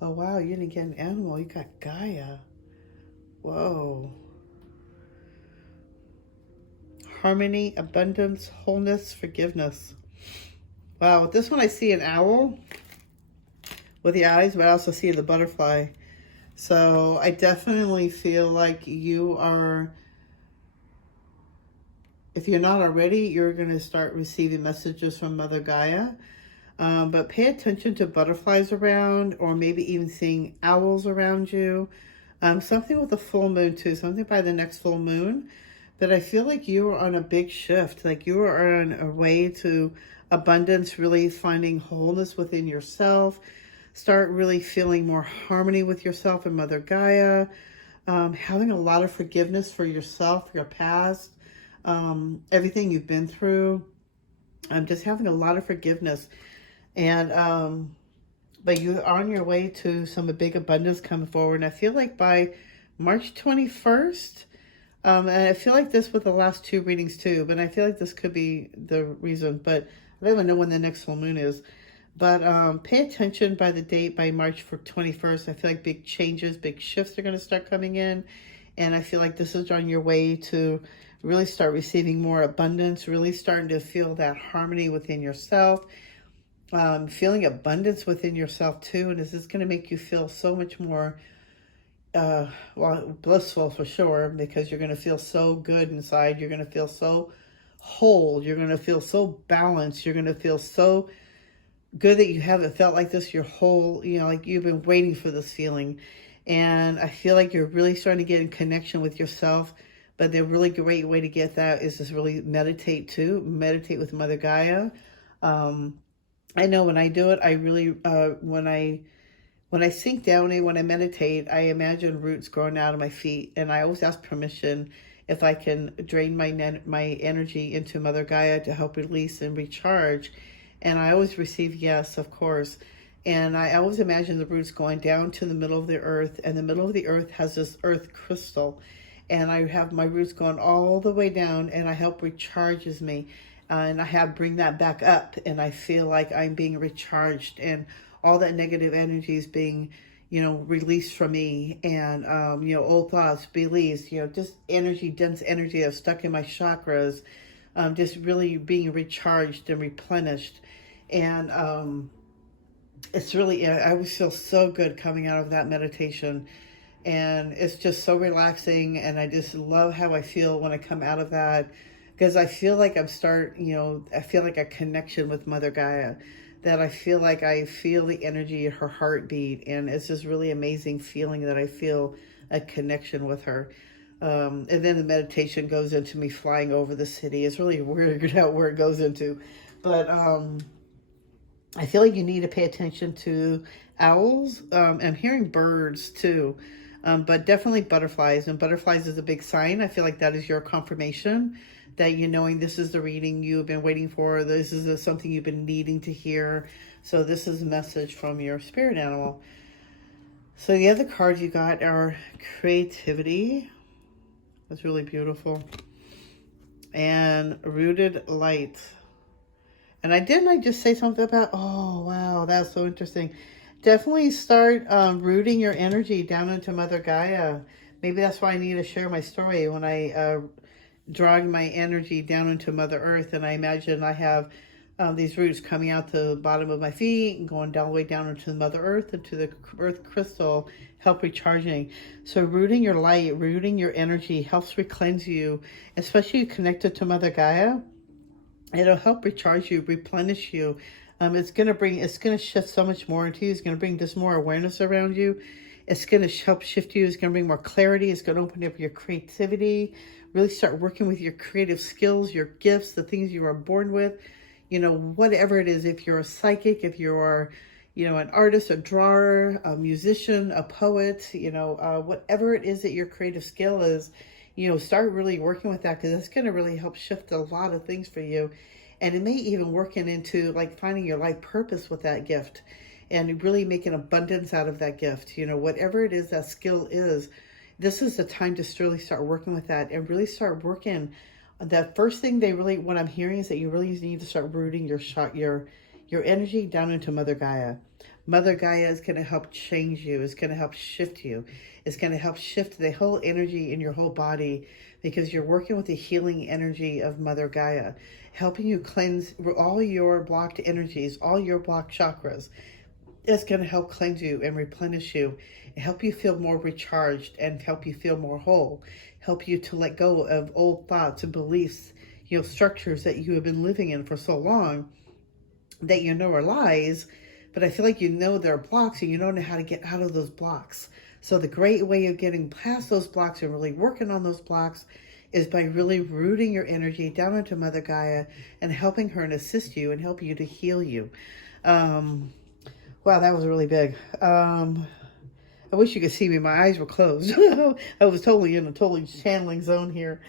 Oh, wow. You didn't get an animal. You got Gaia. Whoa. Harmony, abundance, wholeness, forgiveness. Wow. With this one, I see an owl with the eyes, but I also see the butterfly. So I definitely feel like you are... If you're not already, you're going to start receiving messages from Mother Gaia. But pay attention to butterflies around, or maybe even seeing owls around you. Something with the full moon too, something by the next full moon. But I feel like you are on a big shift. Like you are on a way to abundance, really finding wholeness within yourself. Start really feeling more harmony with yourself and Mother Gaia. Having a lot of forgiveness for yourself, your past. Everything you've been through. I'm just having a lot of forgiveness, and but you are on your way to some big abundance coming forward. And I feel like by March 21st, and I feel like this with the last two readings too, but I feel like this could be the reason, but I don't even know when the next full moon is. But pay attention by the date, by March 21st. I feel like big changes, big shifts are going to start coming in. And I feel like this is on your way to really start receiving more abundance, really starting to feel that harmony within yourself, feeling abundance within yourself too. And this is going to make you feel so much more, blissful for sure, because you're going to feel so good inside. You're going to feel so whole. You're going to feel so balanced. You're going to feel so good that you haven't felt like this your whole, like you've been waiting for this feeling. And I feel like you're really starting to get in connection with yourself. But the really great way to get that is to really meditate too. Meditate with Mother Gaia. I know when I do it, I really, when I sink down and when I meditate, I imagine roots growing out of my feet. And I always ask permission if I can drain my energy into Mother Gaia to help release and recharge. And I always receive yes, of course. And I always imagine the roots going down to the middle of the earth. And the middle of the earth has this earth crystal. And I have my roots going all the way down, and I help recharges me. And I bring that back up, and I feel like I'm being recharged, and all that negative energy is being, released from me. And, old thoughts, beliefs, just energy, dense energy that's stuck in my chakras, just really being recharged and replenished. And it's really, I always feel so good coming out of that meditation. And it's just so relaxing. And I just love how I feel when I come out of that, because I feel like I feel like a connection with Mother Gaia, that I feel like I feel the energy of her heartbeat. And it's just really amazing feeling that I feel a connection with her. And then the meditation goes into me flying over the city. It's really weird out where it goes into. But I feel like you need to pay attention to owls. I'm hearing birds too. But definitely butterflies, and butterflies is a big sign. I feel like that is your confirmation that knowing this is the reading you've been waiting for. This is something you've been needing to hear. So this is a message from your spirit animal. So the other cards you got are creativity. That's really beautiful. And rooted light. And I just say something about, oh, wow, that's so interesting. Definitely start rooting your energy down into Mother Gaia. Maybe that's why I need to share my story when I drawing my energy down into Mother Earth. And I imagine I have these roots coming out the bottom of my feet and going down the way down into Mother Earth, into the earth crystal, help recharging. So rooting your light, rooting your energy helps cleanse you, especially connected to Mother Gaia. It'll help recharge you, replenish you. It's going to shift so much more into you. It's going to bring just more awareness around you. It's going to help shift you. It's going to bring more clarity. It's going to open up your creativity. Really start working with your creative skills, your gifts, the things you are born with. Whatever it is, if you're a psychic, if you're, an artist, a drawer, a musician, a poet, whatever it is that your creative skill is, start really working with that, because it's going to really help shift a lot of things for you. And it may even work into like finding your life purpose with that gift and really make an abundance out of that gift. Whatever it is that skill is, this is the time to really start working with that and really start working. The first thing what I'm hearing is that you really need to start rooting your energy down into Mother Gaia. Mother Gaia is going to help change you. It's going to help shift you. It's going to help shift the whole energy in your whole body, because you're working with the healing energy of Mother Gaia, helping you cleanse all your blocked energies, all your blocked chakras. It's going to help cleanse you and replenish you and help you feel more recharged and help you feel more whole, help you to let go of old thoughts and beliefs, structures that you have been living in for so long that are lies, but I feel like they're blocks and you don't know how to get out of those blocks. So the great way of getting past those blocks and really working on those blocks is by really rooting your energy down into Mother Gaia and helping her and assist you and help you to heal you. Wow, that was really big. I wish you could see me. My eyes were closed. I was totally in a totally channeling zone here.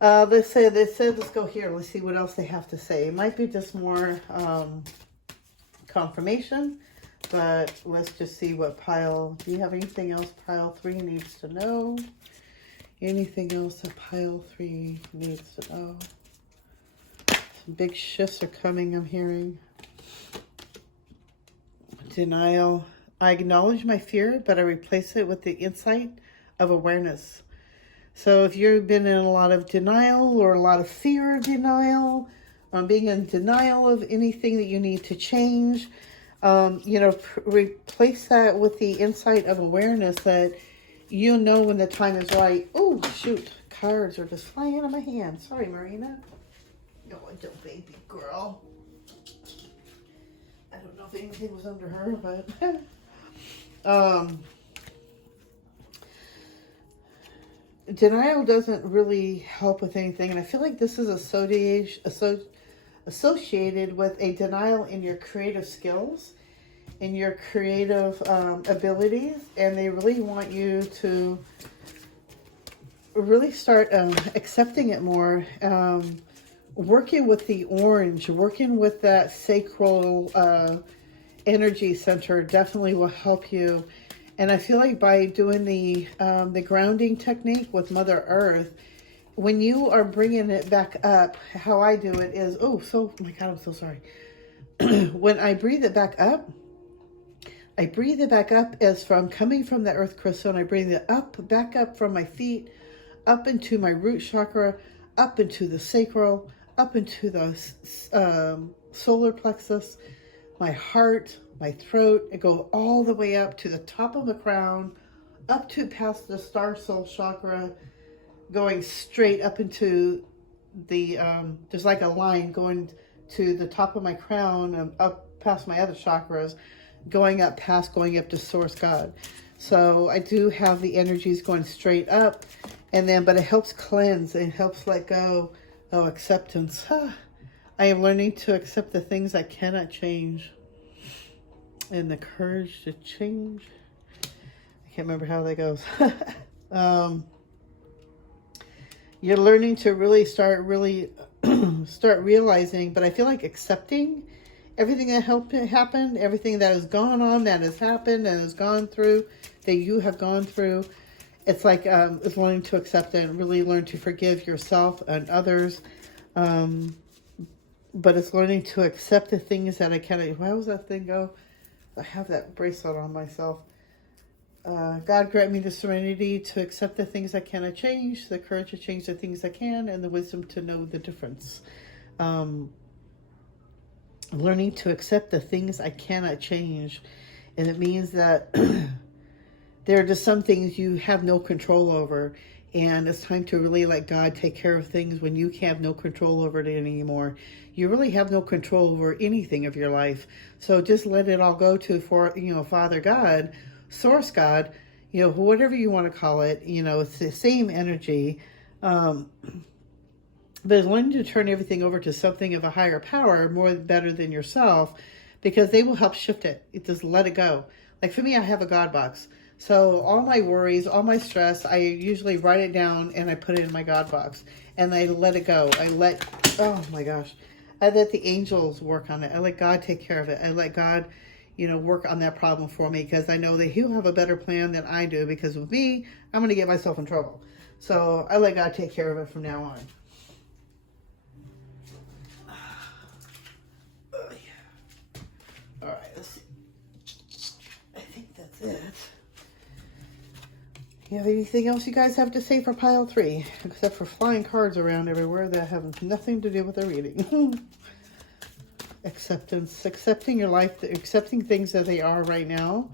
They said, let's go here. Let's see what else they have to say. It might be just more confirmation, but let's just see what do you have anything else pile 3 needs to know? Anything else that pile 3 needs to know? Some big shifts are coming, I'm hearing. Denial. I acknowledge my fear, but I replace it with the insight of awareness. So if you've been in a lot of denial or a lot of fear of denial, being in denial of anything that you need to change, replace that with the insight of awareness that when the time is right. Oh, shoot. Cards are just flying out of my hand. Sorry, Marina. No, I don't, baby girl. I don't know if anything was under her, but denial doesn't really help with anything. And I feel like this is associated with a denial in your creative skills, in your creative abilities. And they really want you to really start accepting it more. Working with the orange, working with that sacral energy center definitely will help you. And I feel like by doing the grounding technique with Mother Earth, when you are bringing it back up, how I do it is, oh my God, I'm so sorry. When I breathe it back up as from coming from the earth crystal, and I bring it back up from my feet, up into my root chakra, up into the sacral, up into the solar plexus, my heart, my throat. I go all the way up to the top of the crown, up to past the star soul chakra, going straight up into the, there's like a line going to the top of my crown and up past my other chakras, going up to source God. So I do have the energies going straight up, but it helps cleanse, it helps let go. Oh, acceptance. I am learning to accept the things I cannot change. And the courage to change. I can't remember how that goes. You're learning to really start realizing, but I feel like accepting everything that happened, everything that has gone on, that has happened and has gone through, that you have gone through. It's like it's learning to accept it and really learn to forgive yourself and others. But it's learning to accept the things that I cannot. How does that thing go? I have that bracelet on myself. God grant me the serenity to accept the things I cannot change, the courage to change the things I can, and the wisdom to know the difference. Learning to accept the things I cannot change. And it means that there are just some things you have no control over. And it's time to really let God take care of things when you have no control over it anymore. You really have no control over anything of your life. So just let it all go to Father God, source God, whatever you want to call it, it's the same energy. But it's learning to turn everything over to something of a higher power, more better than yourself, because they will help shift it. Just let it go. Like for me, I have a God box. So all my worries, all my stress, I usually write it down and I put it in my God box. And I let it go. Oh my gosh. I let the angels work on it. I let God take care of it. I let God, work on that problem for me, because I know that He'll have a better plan than I do, because with me, I'm going to get myself in trouble. So I let God take care of it from now on. All right, let's see. I think that's it. You have anything else you guys have to say for pile 3? Except for flying cards around everywhere that have nothing to do with the reading. Acceptance. Accepting your life. Accepting things as they are right now.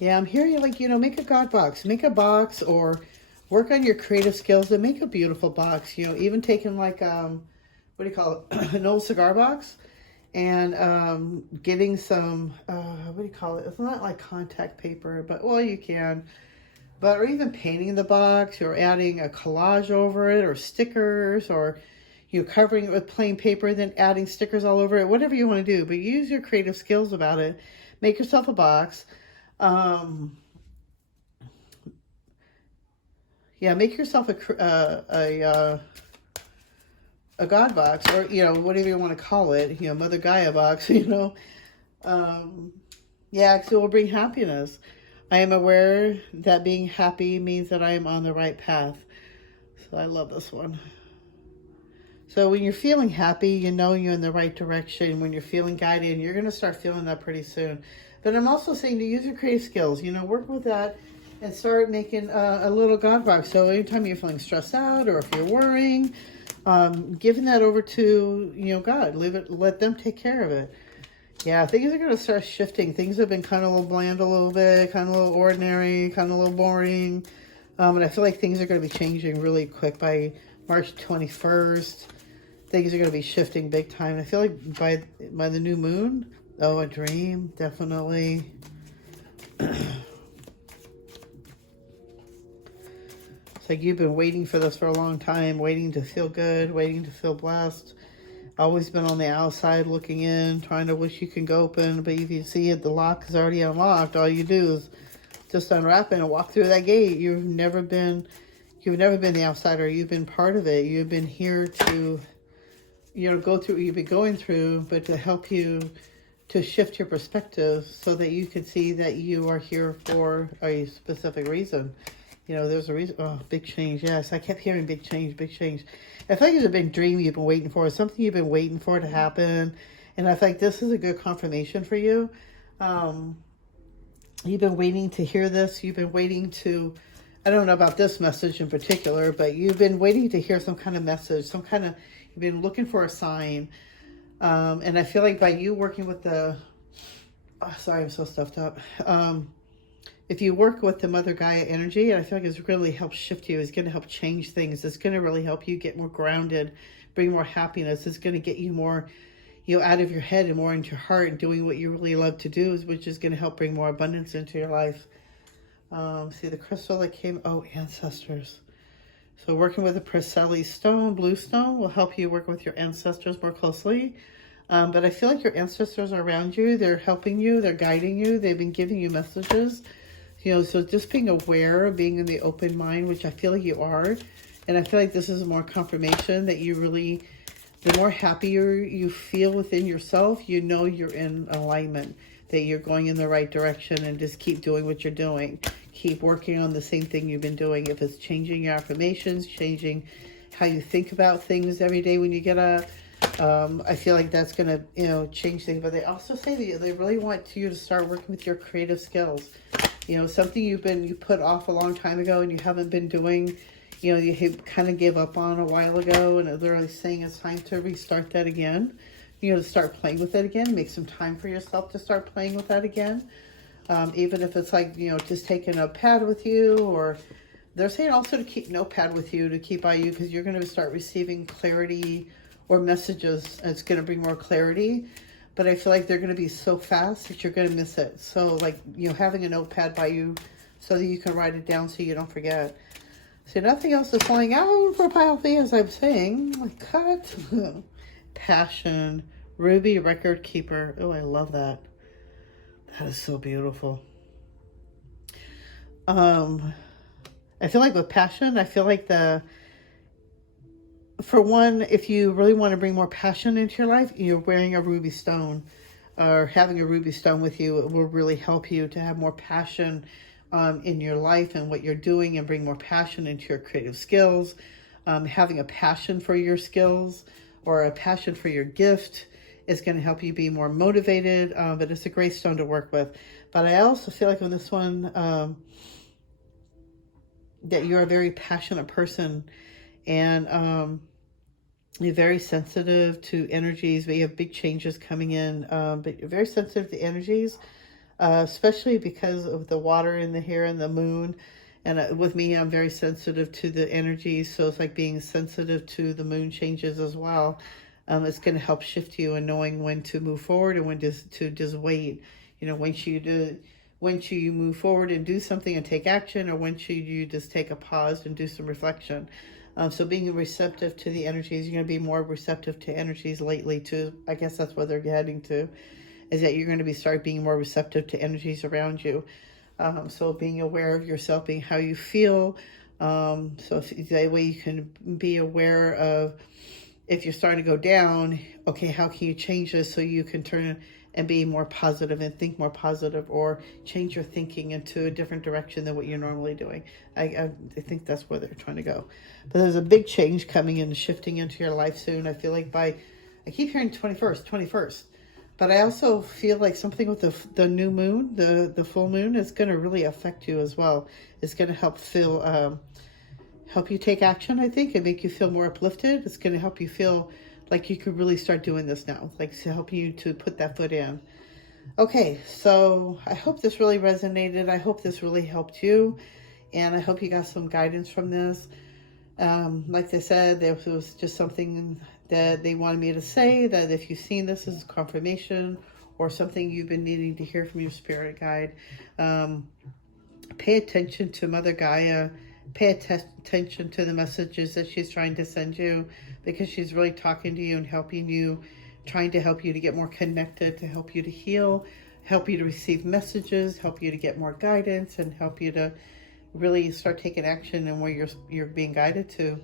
Yeah, I'm hearing you make a God box. Make a box, or work on your creative skills and make a beautiful box. Even taking what do you call it? An old cigar box. And getting some, what do you call it? It's not like contact paper, but, well, you can. Or even painting the box, or adding a collage over it, or stickers, or covering it with plain paper, then adding stickers all over it, whatever you want to do. But use your creative skills about it. Make yourself a box. Make yourself a God box, or, whatever you want to call it, Mother Gaia box, because it will bring happiness. I am aware that being happy means that I am on the right path. So I love this one. So when you're feeling happy, you're in the right direction. When you're feeling guided, you're going to start feeling that pretty soon. But I'm also saying to use your creative skills, work with that and start making a little God box. So anytime you're feeling stressed out, or if you're worrying, giving that over to, God, let them take care of it. Yeah, things are going to start shifting. Things have been kind of a little bland a little bit, kind of a little ordinary, kind of a little boring. And I feel like things are going to be changing really quick by March 21st. Things are going to be shifting big time. I feel like by the new moon, a dream, definitely. Like you've been waiting for this for a long time, waiting to feel good, waiting to feel blessed. Always been on the outside looking in, trying to wish you can go open, but if you see it, the lock is already unlocked. All you do is just unwrap it and walk through that gate. You've never been the outsider. You've been part of it. You've been here to, go through what you've been going through, but to help you to shift your perspective so that you can see that you are here for a specific reason. There's a reason. Oh, big change. Yes, I kept hearing big change, big change. I feel like it's a big dream you've been waiting for. It's something you've been waiting for to happen. And I feel like this is a good confirmation for you. You've been waiting to hear this. You've been waiting to, I don't know about this message in particular, but you've been waiting to hear some kind of message, you've been looking for a sign. And I feel like by you working with sorry, I'm so stuffed up. If you work with the Mother Gaia energy, I feel like it's really helped shift you. It's going to help change things. It's going to really help you get more grounded, bring more happiness. It's going to get you more, out of your head and more into your heart and doing what you really love to do, which is going to help bring more abundance into your life. See the crystal that came, ancestors. So working with the Priscilla stone, blue stone, will help you work with your ancestors more closely. But I feel like your ancestors are around you. They're helping you. They're guiding you. They've been giving you messages. So just being aware, being in the open mind, which I feel like you are. And I feel like this is more confirmation that you really, the more happier you feel within yourself, you're in alignment, that you're going in the right direction, and just keep doing what you're doing. Keep working on the same thing you've been doing. If it's changing your affirmations, changing how you think about things every day when you get up, I feel like that's going to, change things. But they also say that they really want you to start working with your creative skills. Something you put off a long time ago and you haven't been doing, you kind of gave up on a while ago, and they're really saying it's time to restart that again, to start playing with it again, make some time for yourself to start playing with that again. Even if it's like, just taking a pad with you, or they're saying also to keep notepad with you, to keep by you, because you're going to start receiving clarity or messages. And it's going to bring more clarity. but I feel like they're going to be so fast that you're going to miss it. So like, having a notepad by you so that you can write it down so you don't forget. So nothing else is falling out for pile B, as I'm saying. Oh my God. Passion. Ruby record keeper. Oh, I love that. That is so beautiful. I feel like with passion, I feel like for one, if you really want to bring more passion into your life, you're wearing a ruby stone or having a ruby stone with you. It will really help you to have more passion in your life and what you're doing, and bring more passion into your creative skills. Having a passion for your skills or a passion for your gift is going to help you be more motivated, but it's a great stone to work with. But I also feel like on this one, that you're a very passionate person, and you're very sensitive to energies, but you have big changes coming in, but you're very sensitive to energies, especially because of the water in the hair and the moon. And with me, I'm very sensitive to the energies, so it's like being sensitive to the moon changes as well. It's going to help shift you and knowing when to move forward and when to just wait. When should you move forward and do something and take action, or when should you just take a pause and do some reflection? So being receptive to the energies, you're going to be more receptive to energies lately too. I guess that's where they're heading to, is that you're going to start being more receptive to energies around you. So being aware of yourself, being how you feel. So that way you can be aware of if you're starting to go down, okay, how can you change this so you can turn and be more positive and think more positive, or change your thinking into a different direction than what you're normally doing. I think that's where they're trying to go. But there's a big change coming in, shifting into your life soon. I feel like I keep hearing 21st. But I also feel like something with the new moon, the full moon, is going to really affect you as well. It's going to help you take action, I think, and make you feel more uplifted. It's going to help you feel like you could really start doing this now, like to help you to put that foot in. Okay, so I hope this really resonated. I hope this really helped you, and I hope you got some guidance from this. Like they said, it was just something that they wanted me to say, that if you've seen this as confirmation or something you've been needing to hear from your spirit guide, pay attention to Mother Gaia. Pay attention to the messages that she's trying to send you, because she's really talking to you and helping you, trying to help you to get more connected, to help you to heal, help you to receive messages, help you to get more guidance, and help you to really start taking action in where you're being guided to.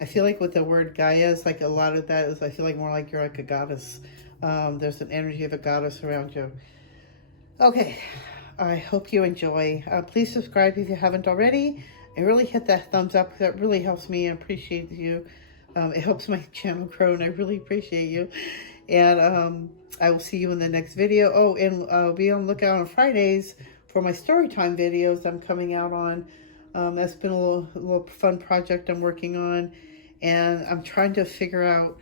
I feel like with the word Gaia, is like a lot of that is, I feel like more like you're like a goddess. There's an energy of a goddess around you. Okay, I hope you enjoy. Please subscribe if you haven't already. And really hit that thumbs up. That really helps me. I appreciate you. It helps my channel grow, and I really appreciate you. And I will see you in the next video. Oh, and be on the lookout on Fridays for my story time videos I'm coming out on. That's been a little fun project I'm working on. And I'm trying to figure out,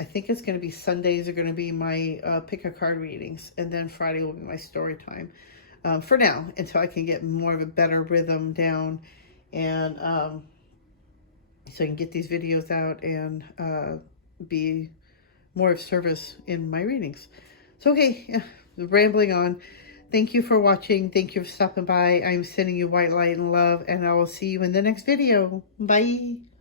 I think it's going to be Sundays are going to be my pick a card readings. And then Friday will be my story time. For now, until I can get more of a better rhythm down. And so I can get these videos out and be more of service in my readings. So, okay, rambling on. Thank you for watching. Thank you for stopping by. I'm sending you white light and love, and I will see you in the next video. Bye.